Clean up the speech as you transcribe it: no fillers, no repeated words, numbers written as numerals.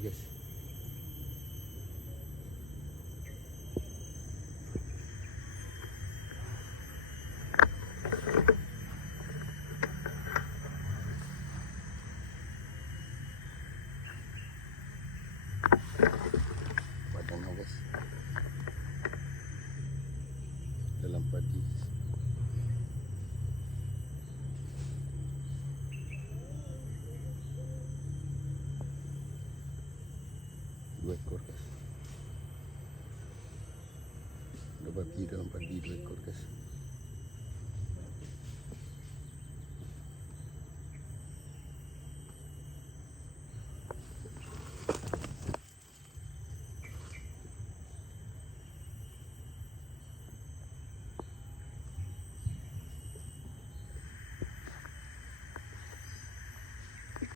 guys. Padang na guys. Dalam padi. Dua ekor guys. Ada babi dalam padi 2 ekor guys.